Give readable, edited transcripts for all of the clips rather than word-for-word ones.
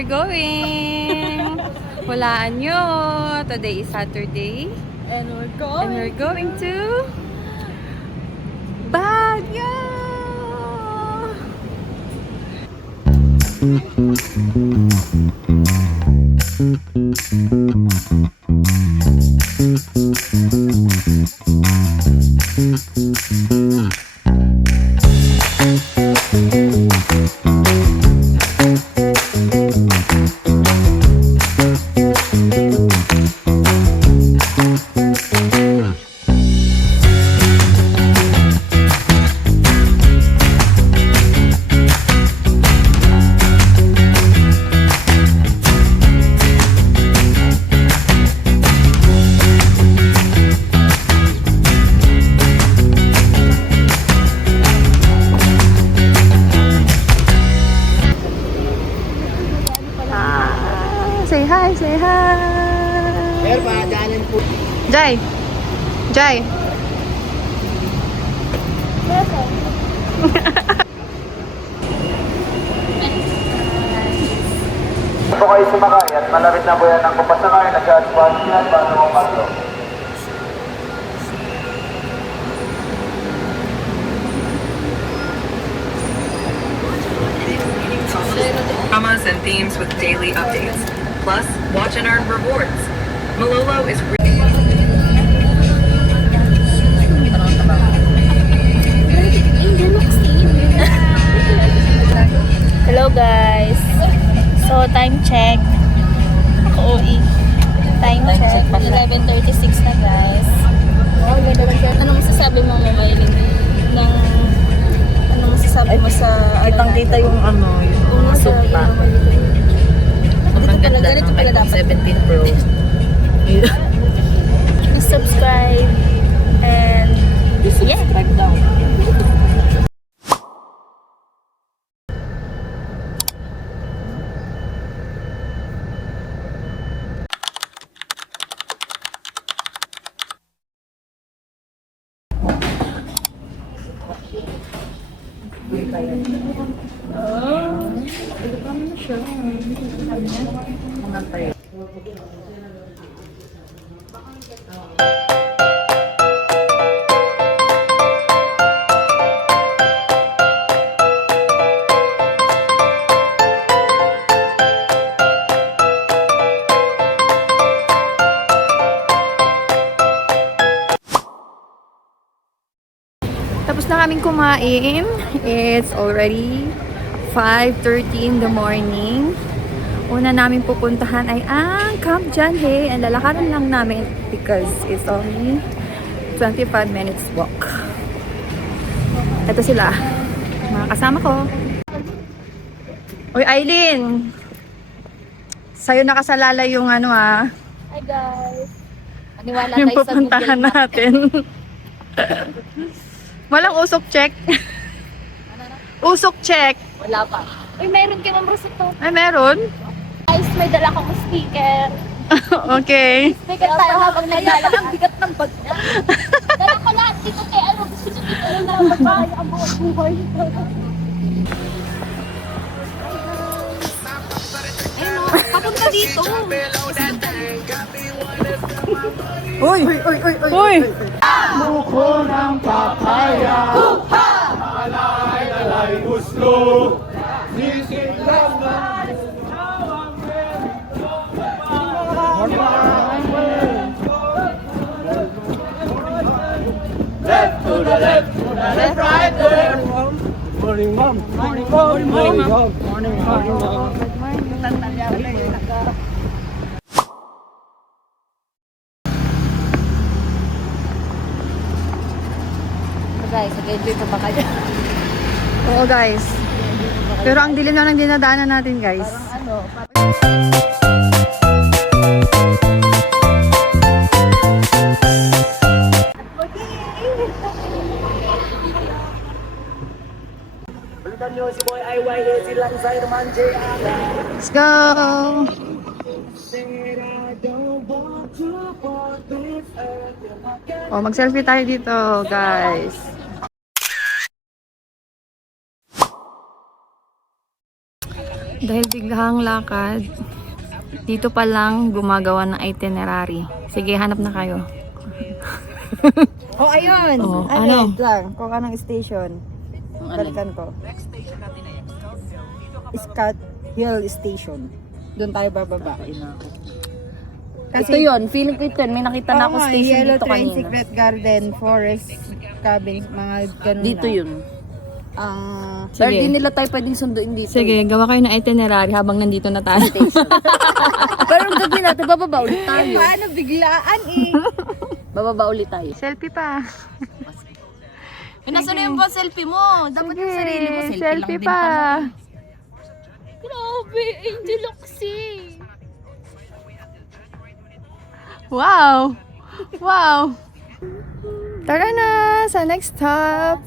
we're going. Hulaan nyo. Today is Saturday. And we're going to Baguio. Say hi, say hi. Jai. Jai. Po kayo sumakay at malapit na po yan ang kupasakay na God's yan para mong Dramas and themes with daily updates. Plus, watch and earn rewards. Malolo is Hello guys. So time check. OE. Time check. 11:36 na guys. Ano masasabi mo Maylin? Ano masasabi mo sa Kitang-kita yung yung mga sumpa. Sobrang ganda ng iPhone 17 Pro. Please subscribe and yeah. Subscribe daw. Tapos na kaming kumain. It's already 5:30 in the morning. Una namin pupuntahan ay ang Camp John Hay. And lalakaran lang namin because it's only 25 minutes walk. Ito sila. Mga kasama ko. Uy, Aileen! Sa'yo nakasalala yung Hi guys. Maniwala yung kayo sa pupuntahan Google Map. natin. Walang usok check. Usok check. Wala pa. Uy, meron ka ng resito. Ay, meron? Guys, may dala akong sticker. Okay. Sticker tayo habang nagdala. Ang bigat ng bag niya. Dala ko lahat dito kay gusto niyo dito na magbahay ang buhay buhay. Ayun o, papunta dito. Uy! Uy! Uy! Uy! Uy! Buko ng papaya. Alay gusto. Sisig lang na. Left to the left, to the left, right there. Morning, mom. Morning, mom. Morning, mom. Morning, mom. Guys, nag-enjoy pa ba kayo? Oo, guys. Pero ang dilim na ng dinadaanan natin, guys. Balikan nyo si Boy IYA, si Lansay Roman J. Let's go! Oh, mag-selfie tayo dito, guys. Dahil biglang lakad, dito pa lang gumagawa ng itinerary. Sige, hanap na kayo. Oh, ayun. Oh, Ano? Lang, kung anong station. Balikan ko. Scott Hill Station. Doon tayo bababa. Ito yun, feeling ko ito yun. May nakita na ako Oo nga, station Yellow dito Train, kanina. Secret Garden, Forest Cabins, mga ganun Dito na. yun. Sige. Pero di nila tayo pwedeng sunduin dito. Sige, gawa kayo ng itinerary habang nandito na tayo. Pero ang gagawin natin, bababa ulit tayo. Paano biglaan eh? Bababa ulit tayo. Selfie pa. Nasa na yung selfie mo? Dapat Sige, yung sarili mo. Selfie, selfie lang din pa. Grabe, Angel Oxy. Wow! Wow! Tara na sa next stop.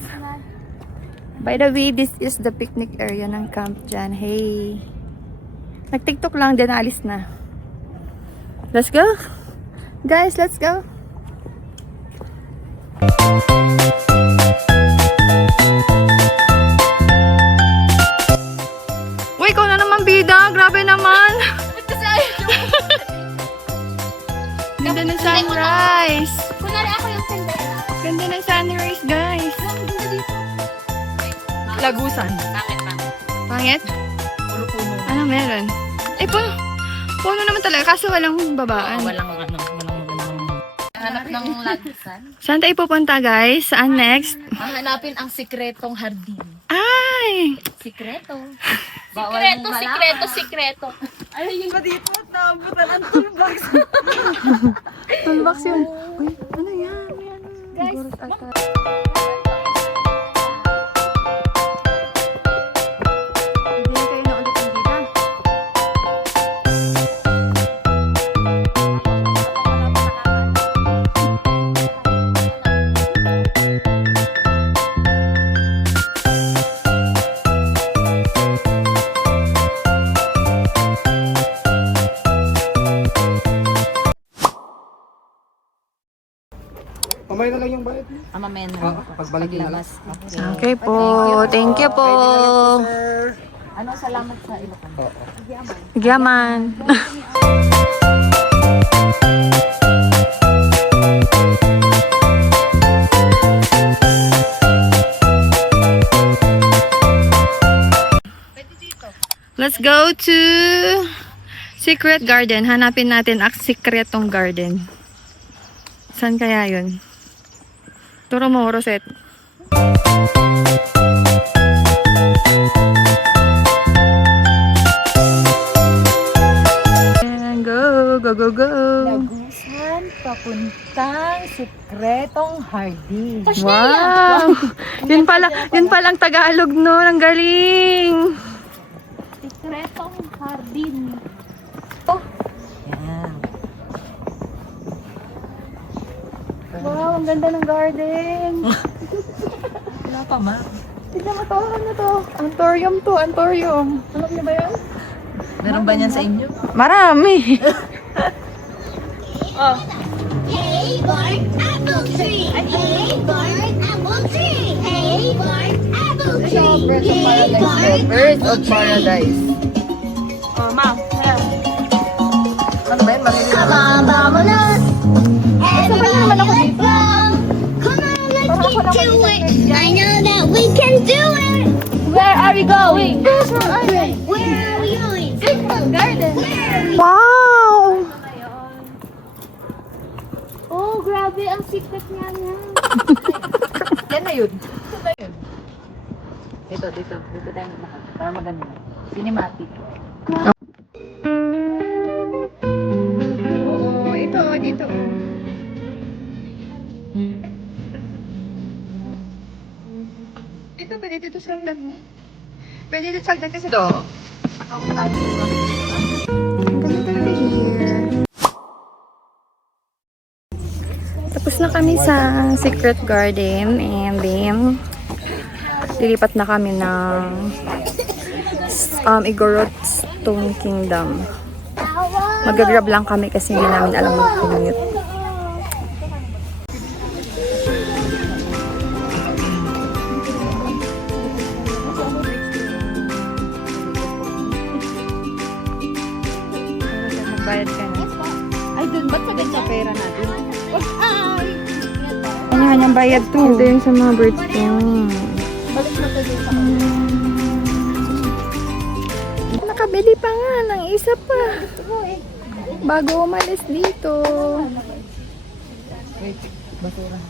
By the way, this is the picnic area ng Camp John. Hey! Nag-TikTok lang din, alis na. Let's go! Guys, let's go! Uy, ikaw na naman bida! Grabe naman! Ganda ng sunrise! Kunwari ako yung sandera. Ganda ng sunrise, guys! Lagusan. Bakit ba? Pangit? Puro puno. Ano meron? Eh, puno naman talaga, kaso walang babaan. Walang magandang. Hanap ng lagisan. Saan tayo pupunta, guys? Saan next? Hanapin ang sikretong hardin. Ay! Sikreto. Sikreto. Toolbox yun. Uy, ano yan? Guys, kayo na ulit ang bida. Kamay na lang yung bayad mo. Mamaya na. Pagbalik mo na lang. Okay po. Thank you po. Sir. Ano, salamat sa Ilocon. Yaman. Let's go to Secret Garden. Hanapin natin ang sikretong garden. Saan kaya yun? Turo mo, Rosette. And go, go, go, go. Lagusan, papuntang Sikretong Hardin. Wow! Yun pala ang Tagalog no. Ang galing! Sikretong Hardin. Wow, ang ganda ng garden. Wala pa, ma. Tignan mo to, ano to? Antorium to, antorium. Alam niyo ba yun? Meron ba niyan sa inyo? Marami. Hey, Bart, apple tree. Hey, Bart, apple tree. Hey, Bart, apple tree. Hey, Bart, Birds of Paradise. Ano ba yun? Maririnig. come on, vámonos. Everybody let's go. Come on, let's get to it. I know that we can do it. Where are we going? Where are we going? Garden. Wow! Oh, grabe ang secret niya. Yan na yun. Ito na yun. Dito tayo maglakad. Para maganda. Cinematic. Oo, ito, dito. Dito, pwede dito sagdan mo. Pwede dito sagdan kasi ito. Ang ganda talaga here. Tapos na kami sa Secret Garden and then lilipat na kami ng Igorot Stone Kingdom. Mag-grab lang kami kasi hindi namin alam mag-commute. Ba't sagad sa pera natin? Wag ay! Kanya-kanyang bayad to. Ito yung sa mga birds ko. Balik mo to dun sa Nakabili pa nga ng isa pa. Bago umalis dito.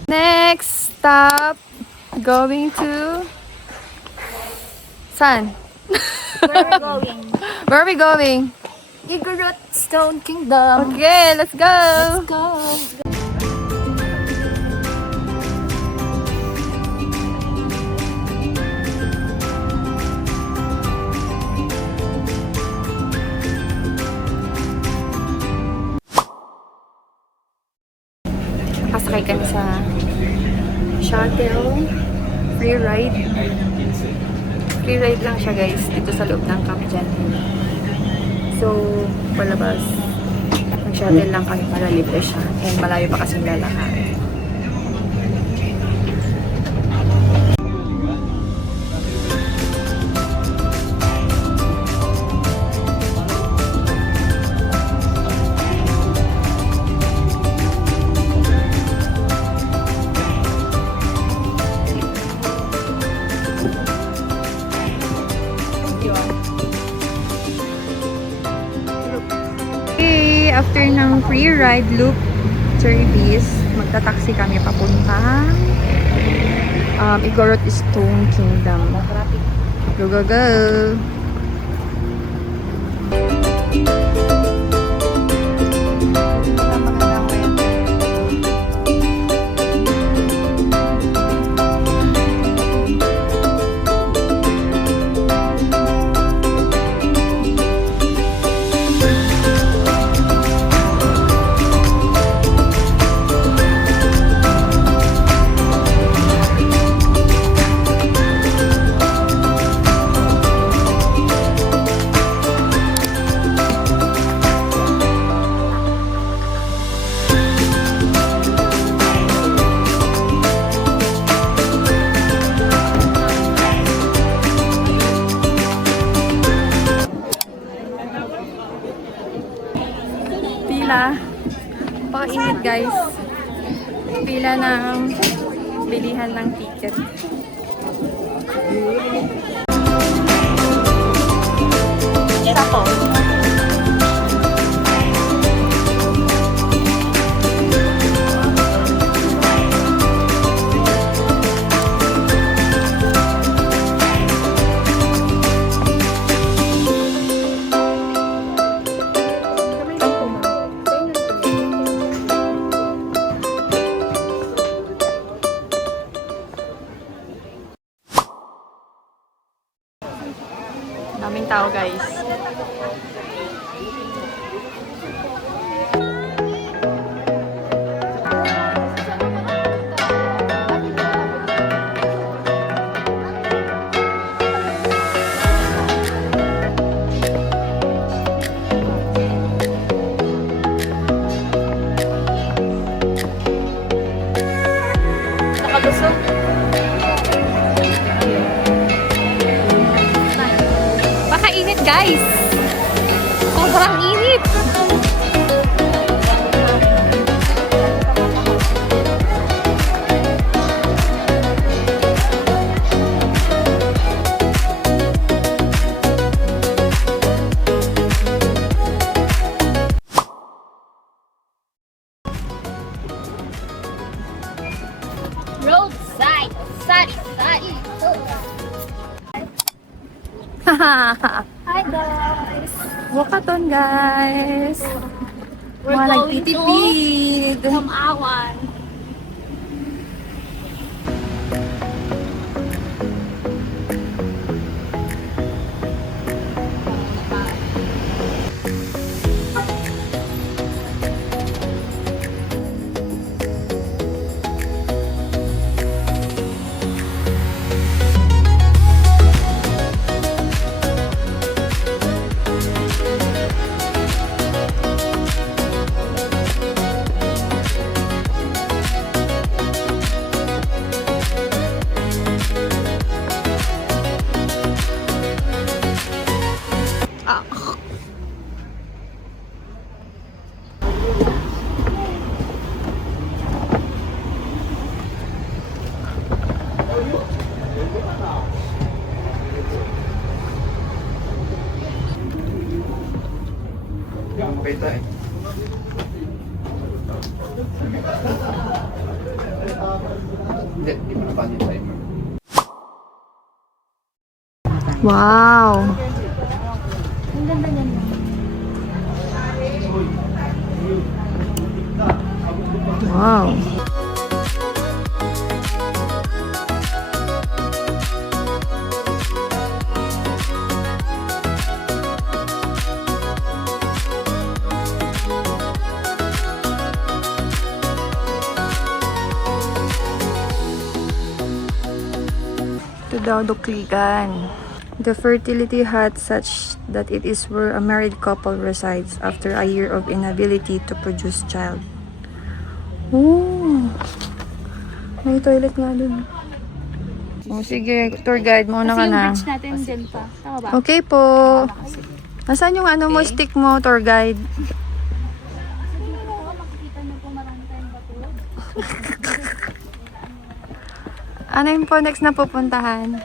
Next stop, going to... Saan? Where we going? Where are we going? Igorot Stone Kingdom. Okay, let's go! Go! Pasakay kami sa shuttle. Free ride. Free ride lang siya guys, dito sa loob ng Camp John Hay. So, palabas. Mag-shuttle lang kami para libre siya. And malayo pa kasing lalakad. Okay, after ng free ride loop service, magta-taxi kami papuntang Igorot Stone Kingdom. Go, go, go! Pila. Pakainit guys. Pila ng bilihan ng ticket. Isa po. Daming tao guys. Nakalusog. Baka init guys. Sobrang init. Roadside. Sari. Hi guys. Wakaton guys. We're Mga going nagtitipid. to Kamawan. Hindi, di mo na pa timer. Wow! Ang ganda niyan. Wow! Ito daw Dukligan. The fertility hut such that it is where a married couple resides after a year of inability to produce child. Oh, may toilet nga dun. Oh, sige, tour guide, muna ka Kasi yung na. bridge natin dyan pa. Tama ba? Okay po. Nasaan yung ano mo, stick mo, tour guide? Makikita na po marami tayong batulog. Ano yung po next na pupuntahan?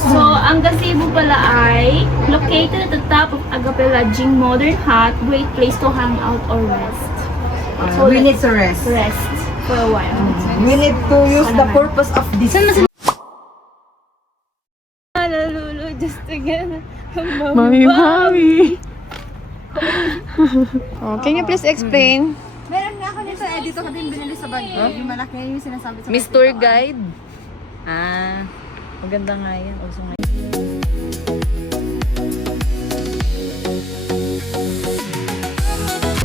So, ang gazebo pala ay located at the top of Agape Lodging Modern Hut, great place to hang out or rest. So, We need to rest. rest for a while. We need to use the purpose of this. Lulu, just again. Mami, mami. Oh, can you please explain? Meron nga ako nito eh. Dito ko din binili sa bag ko. Yung malaki yung sinasabi sa Miss bag Tour ko. Guide. Ah, maganda nga yan. Uso nga.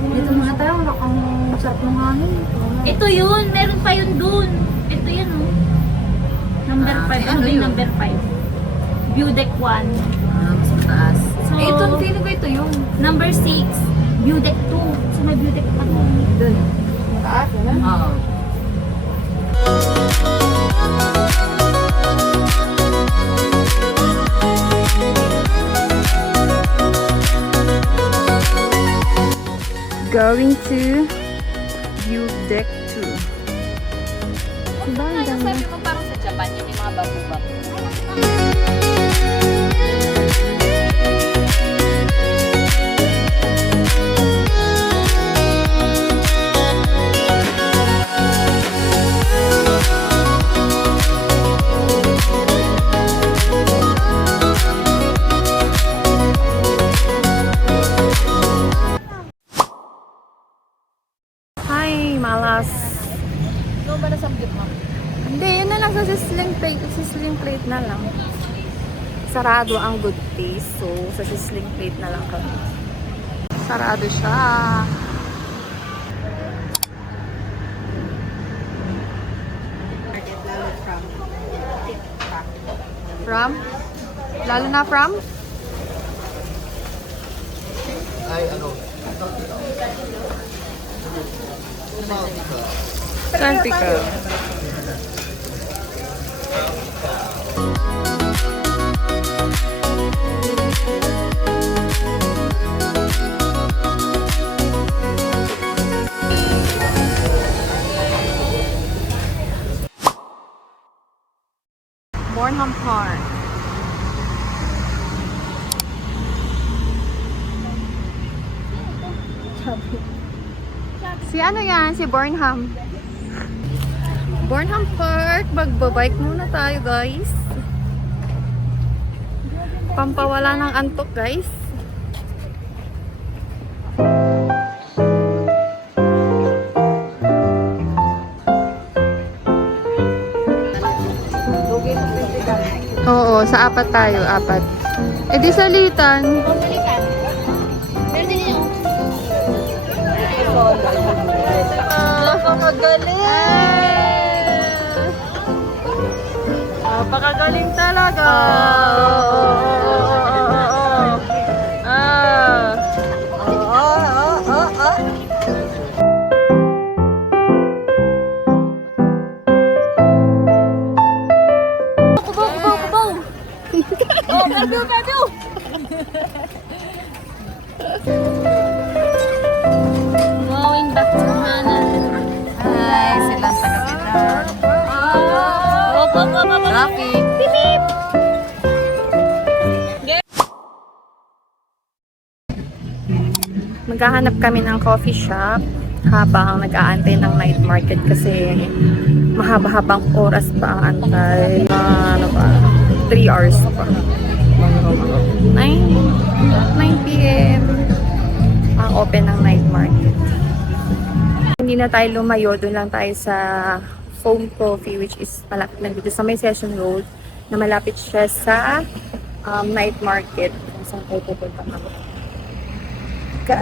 Dito mga tayo, wala kang sarap ng hangin. Ito yun, meron pa yun dun. Ito yun oh. Number 5. Ano yung number 5? View deck 1. Mas mataas. So, Ito, feeling ko ito yung number 6, view deck 2. So, may view deck pa dun. taas, ano? Oo. Going to view deck 2. Sabi mo parang sa Japan, yun yung mga babu-babu. Hi, malas. Ano ba nasamgyup mo? Hindi, yun na lang sa sizzling plate na lang. Sarado ang good taste, so sa sizzling plate na lang kami. Sarado siya. From? Lalo na from? Ay, ano? Saan pickle? Bornham Park. Si ano yan? Si Bornham. Bornham Park. Magbabike muna tayo, guys. Pampawala ng antok, guys. Oo, sa apat tayo, apat. Eh di salitan. Meron din yun. Napakagaling! Napakagaling talaga! Oh, pew, pew, pew! Traffic. Beep, beep. Maghahanap kami ng coffee shop habang nag-aantay ng night market kasi mahaba-habang oras pa ang antay. 3 hours pa. 9 p.m. ang open ng night market. Hindi na tayo lumayo, doon lang tayo sa Foam Coffee which is malapit lang dito sa may Session Road na malapit siya sa night market kung saan tayo pupunta naman. Go!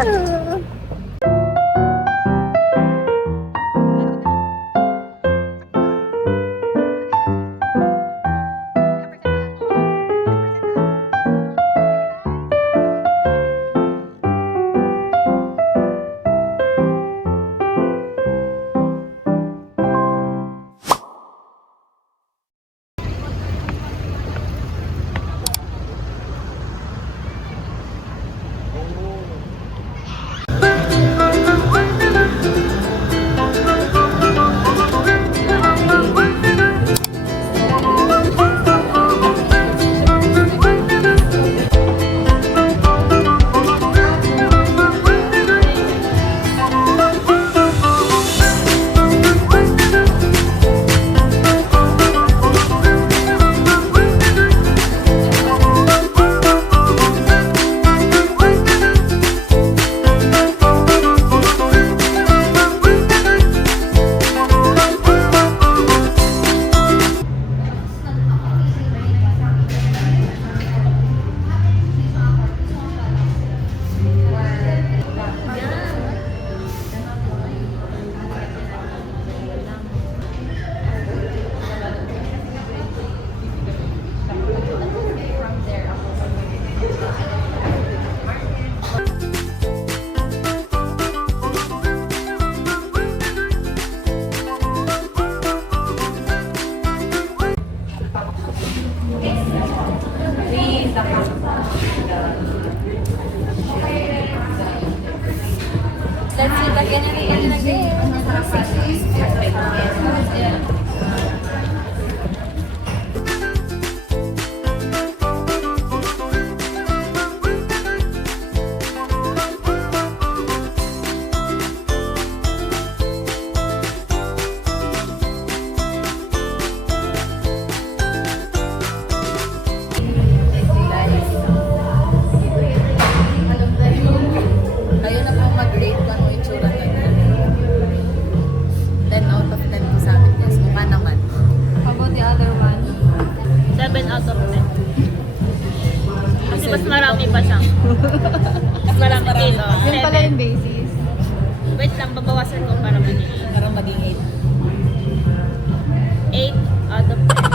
Let's see again and again. Ayun na po mag-rate kung ano itsura niya. 10 out of 10 po sa amin guys. Mukha naman. How about the other one? 7 out of 10. Kasi mas marami pa siya. Mas marami kilo. Yun pala yung basis. Wait lang, babawasan ko para maging 8. Parang maging 8 out of 10.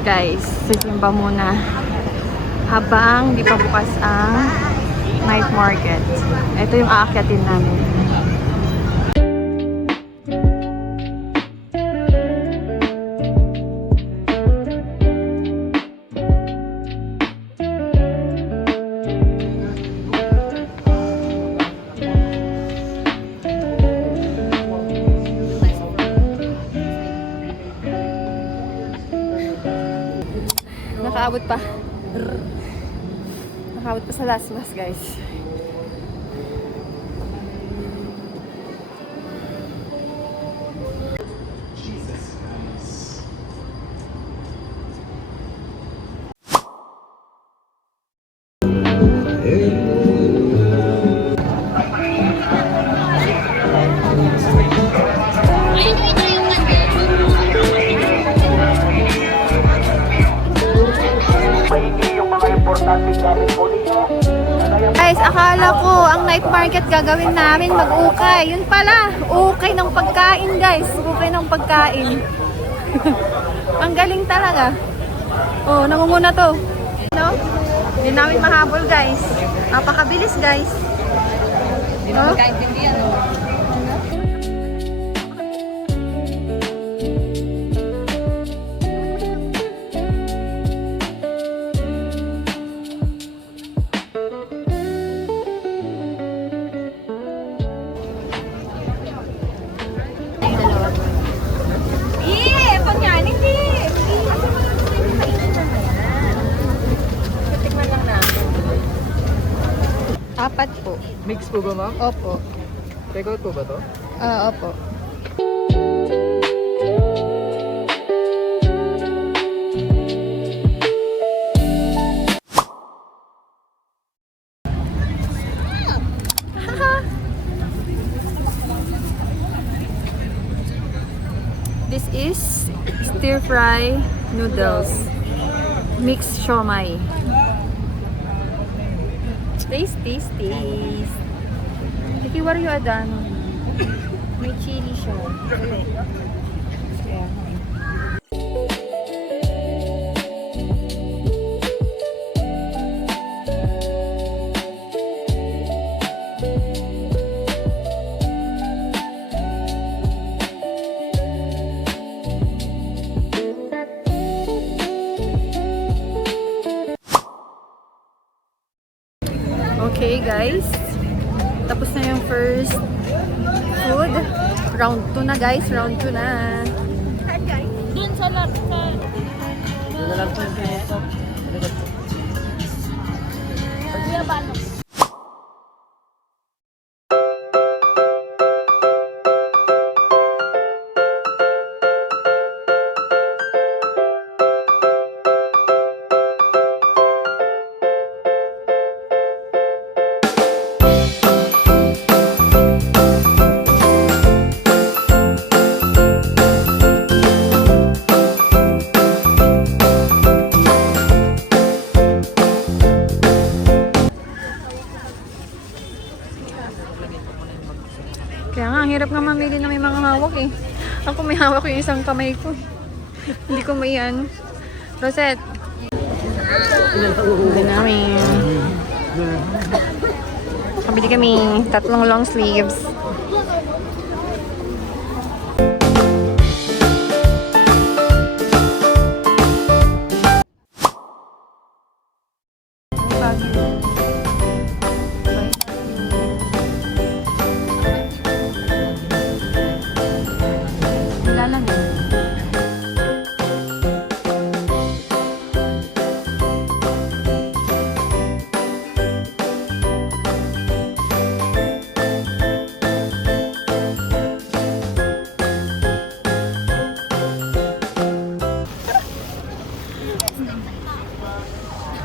Guys, sisimba muna habang di pa bukas ang night market. Ito yung aakyatin namin. Nakaabot pa. Nakaabot pa sa last guys. Guys, akala ko ang night market gagawin namin mag-ukay. Yun pala, ukay ng pagkain guys. Ukay ng pagkain. Ang galing talaga. Oh, nangunguna to. No? Hindi namin mahabol guys. Napakabilis guys. Hindi na magkaintindihan. Apat po. Mix po ba, ma'am? Opo. Take out po ba to? Opo. This is stir fry noodles. Mixed siomai. Taste. Tikiwar yung adan. May chili siya. Ayan. Okay guys, tapos na yung first food. Round 2 na guys, round 2 na. Dun sa lap sa... Kuya Bano. Kaya nga, ang hirap nga mamili na may mga hawak eh. Ako may hawak yung isang kamay ko. Hindi ko may ano. Rosette. Hindi namin. Kabili kami 3 long sleeves.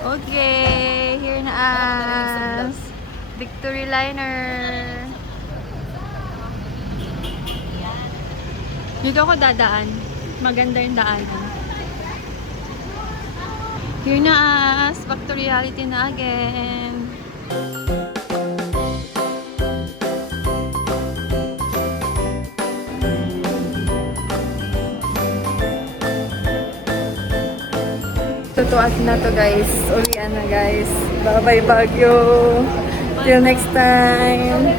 Okay, here na as Victory Liner. Dito ako dadaan. Maganda yung daanan. Here na as Factory Reality na again. Tutuas na to guys. Uwian na guys. Bye bye Baguio. Till next time.